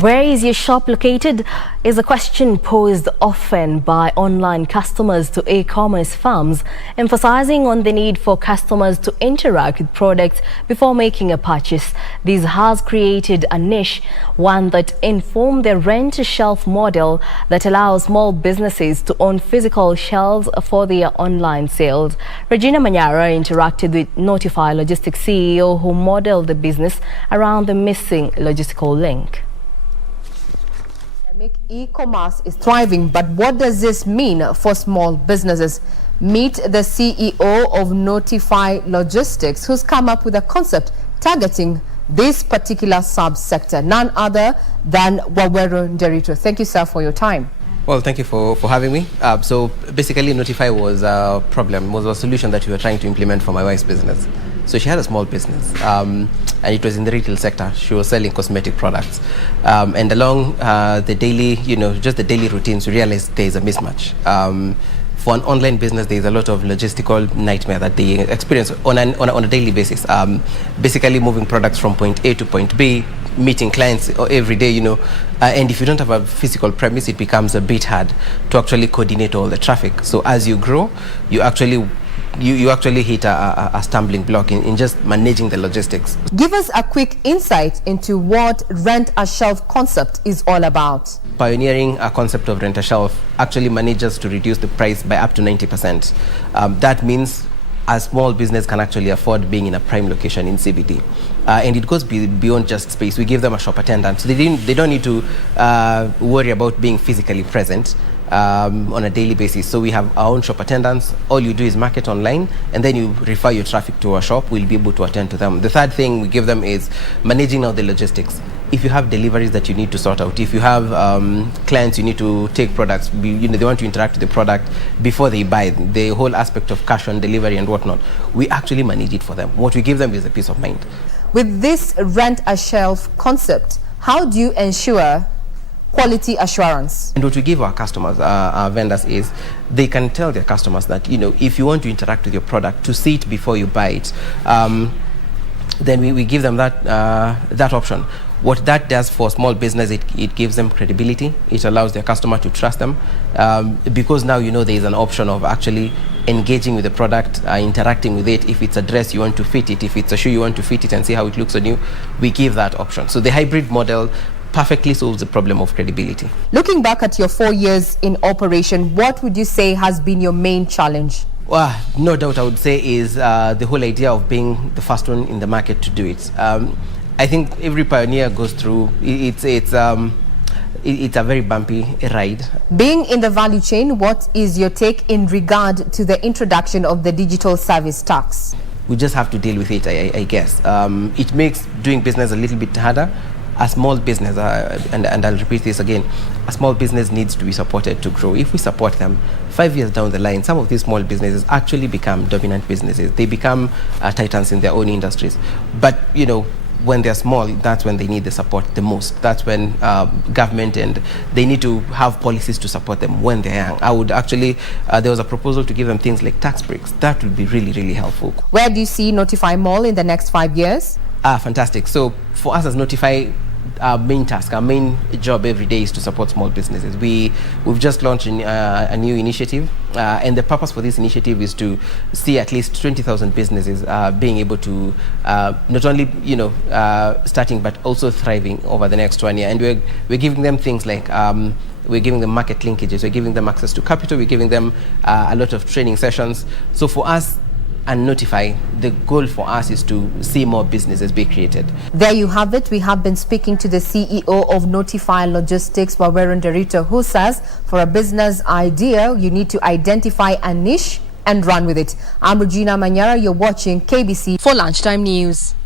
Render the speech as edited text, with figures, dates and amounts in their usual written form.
Where is your shop located is a question posed often by online customers to e-commerce firms, emphasizing on the need for customers to interact with products before making a purchase. This has created a niche, one that informed the rent-to-shelf model that allows small businesses to own physical shelves for their online sales. Regina Manyara interacted with Notify Logistics CEO who modeled the business around the missing logistical link. E-commerce is thriving, but what does this mean for small businesses? Meet the CEO of Notify Logistics, who's come up with a concept targeting this particular subsector, none other than Wawero Nderito. Thank you, sir, for your time. Well, thank you for having me. So basically, Notify was a problem, was a solution that we were trying to implement for my wife's business. So she had a small business, and it was in the retail sector. She was selling cosmetic products. And along the daily, just the daily routines, we realized there is a mismatch. For an online business, there is a lot of logistical nightmare that they experience on a daily basis. Basically moving products from point A to point B, meeting clients every day, and if you don't have a physical premise, it becomes a bit hard to actually coordinate all the traffic. So as you grow, you actually hit a stumbling block in just managing the logistics. Give us a quick insight into what rent-a-shelf concept is all about. Pioneering a concept of rent-a-shelf actually manages to reduce the price by up to 90%. That means a small business can actually afford being in a prime location in CBD. And it goes beyond just space. We give them a shop attendant. So they don't need to worry about being physically present on a daily basis. So we have our own shop attendants. All you do is market online, and then you refer your traffic to our shop. We'll be able to attend to them. The third thing we give them is managing all the logistics. If you have deliveries that you need to sort out, if you have clients you need to take products, they want to interact with the product before they buy, the whole aspect of cash on delivery and whatnot, we actually manage it for them. What we give them is a peace of mind. With this rent-a-shelf concept, how do you ensure quality assurance? And what we give our customers, our vendors, is they can tell their customers that, if you want to interact with your product, to see it before you buy it, then we give them that option. What that does for small business, it gives them credibility. It allows their customer to trust them, because now there is an option of actually engaging with the product, interacting with it. If it's a dress, you want to fit it. If it's a shoe, you want to fit it and see how it looks on you. We give that option. So the hybrid model perfectly solves the problem of credibility. Looking back at your 4 years in operation, what would you say has been your main challenge? Well, no doubt I would say is the whole idea of being the first one in the market to do it. I think every pioneer goes through, it's a very bumpy ride. Being in the value chain, what is your take in regard to the introduction of the digital service tax? We just have to deal with it, I guess. It makes doing business a little bit harder. A small business, and I'll repeat this again, a small business needs to be supported to grow. If we support them, 5 years down the line, some of these small businesses actually become dominant businesses. They become titans in their own industries. But, when they're small, that's when they need the support the most. That's when government and they need to have policies to support them when they're young. I would actually, there was a proposal to give them things like tax breaks. That would be really, really helpful. Where do you see Notify Mall in the next 5 years? Fantastic. So for us as Notify, our main task, our main job every day is to support small businesses. We've just launched a new initiative, and the purpose for this initiative is to see at least 20,000 businesses being able to not only starting but also thriving over the next 1 year. And we're giving them things like we're giving them market linkages, we're giving them access to capital, we're giving them a lot of training sessions. So for us and Notify, the goal for us is to see more businesses be created. There you have it. We have been speaking to the CEO of Notify Logistics, Wawero Nderito, who says for a business idea, you need to identify a niche and run with it. I'm Regina Manyara. You're watching KBC for Lunchtime News.